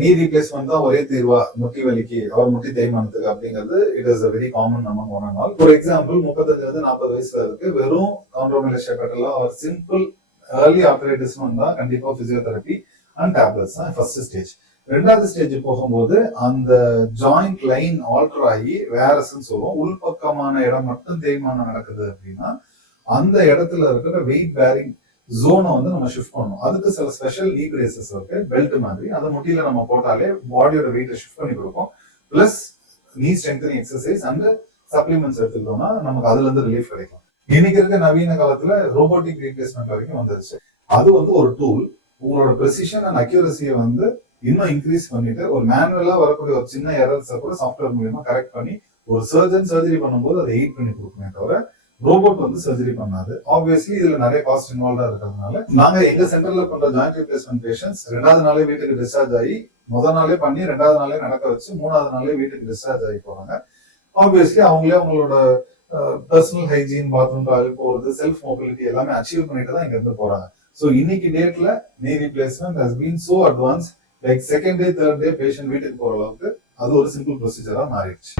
Knee replacement தான் ஒரே தீர்வா முட்டி வலிக்கு அவர் முட்டி தேய்மானத்துக்கு அப்படிங்கிறது இட் இஸ் வெரி காமன் நம்ம ஒன் நாள். ஒரு எக்ஸாம்பிள் 35-40 வயசுல இருக்கு, வெறும் கான்ட்ரோமிலேஷியா பெட்டலா ஒரு சிம்பிள் ஏர்லி ஆபரேட்டிவ்ஸ் வந்தா கண்டிப்பா பிசியோதெரபி அண்ட் டேப்லெட்ஸ் தான் ஃபர்ஸ்ட் ஸ்டேஜ். ரெண்டாவது ஸ்டேஜ் போகும்போது அந்த ஜாயிண்ட் லைன் ஆல்டர் ஆகி வேரஸ்ன்னு சொல்லுவோம், உள்பக்கமான இடம் மட்டும் தேய்மானம் நடக்குது அப்படின்னா அந்த இடத்துல இருக்கிற வெயிட் பேரிங் ஜோனை வந்து நம்ம ஷிஃப்ட் பண்ணணும். அதுக்கு சில ஸ்பெஷல் நீ பிரேசஸ் இருக்கு, பெல்ட் மாதிரி. அந்த முட்டியில நம்ம போட்டாலே பாடியோட வெயிட்டை ஷிஃப்ட் பண்ணி கொடுக்கும். பிளஸ் நீ ஸ்ட்ரெங்தனிங் எக்ஸசைஸ் அண்ட் சப்ளிமெண்ட்ஸ் எடுத்துக்கிட்டோம்னா நமக்கு அதுல இருந்து ரிலீஃப் கிடைக்கும். இன்னைக்கு இருக்க நவீன காலத்துல ரோபோட்டிக் ரீப்ளேஸ்மெண்ட் வரைக்கும் வந்துருச்சு. அது வந்து ஒரு டூல் உங்களோட ப்ரெசிஷன் அண்ட் அக்யூரசியை வந்து இன்னும் இன்க்ரீஸ் பண்ணிட்டு ஒரு மேனுவலா வரக்கூடிய ஒரு சின்ன எரர்ஸை கூட சாஃப்ட்வேர் மூலியமா கரெக்ட் பண்ணி ஒரு சர்ஜன் சர்ஜரி பண்ணும்போது அதை எயிட் பண்ணி கொடுக்குமே தவிர ரோபோட் வந்து சர்ஜரி பண்ணாது. ஆப்வியஸ்லி இதுல நிறைய காஸ்ட் இன்வால்வா இருக்கிறதுனால நாங்க எங்க சென்டர்ல பண்ற ஜாயிண்ட் ரீப்ளேஸ்மெண்ட் பேஷன்ஸ் 2வது நாளே வீட்டுக்கு டிஸ்சார்ஜ் ஆகி, முதல் நாளே பண்ணி 2வது நாளே நடக்க வச்சு 3வது நாளே வீட்டுக்கு டிஸ்சார்ஜ் ஆகி போறாங்க. ஆப்வியஸ்லி அவங்களே அவங்களோட பர்சனல் ஹைஜீன், பாத்ரூம் டாய்லெட் போறது, செல்ஃப் மொபிலிட்டி எல்லாமே அச்சீவ் பண்ணிட்டு தான் இங்க இருந்து போறாங்க. ஸோ இன்னைக்கு டேட்ல knee replacement has been so advance, like second day third day patient வீட்டுக்கு போற அளவுக்கு அது ஒரு சிம்பிள் ப்ரொசீஜரா மாறிடுச்சு.